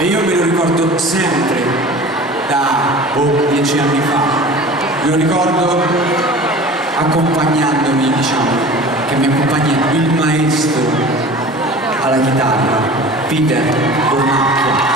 e io me lo ricordo sempre da 10 anni fa. Me lo ricordo accompagnandomi, diciamo, che mi accompagna il maestro alla chitarra, Peter Bornacchio.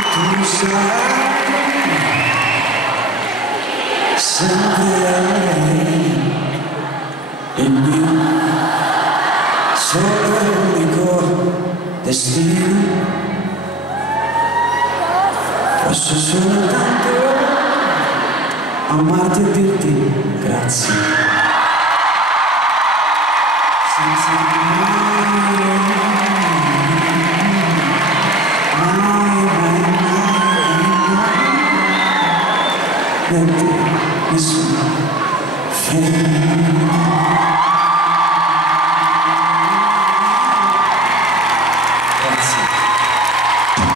Tu sarai sempre il mio solo unico destino. Posso soltanto amarti e dirti grazie senza niente, nessuno fermo.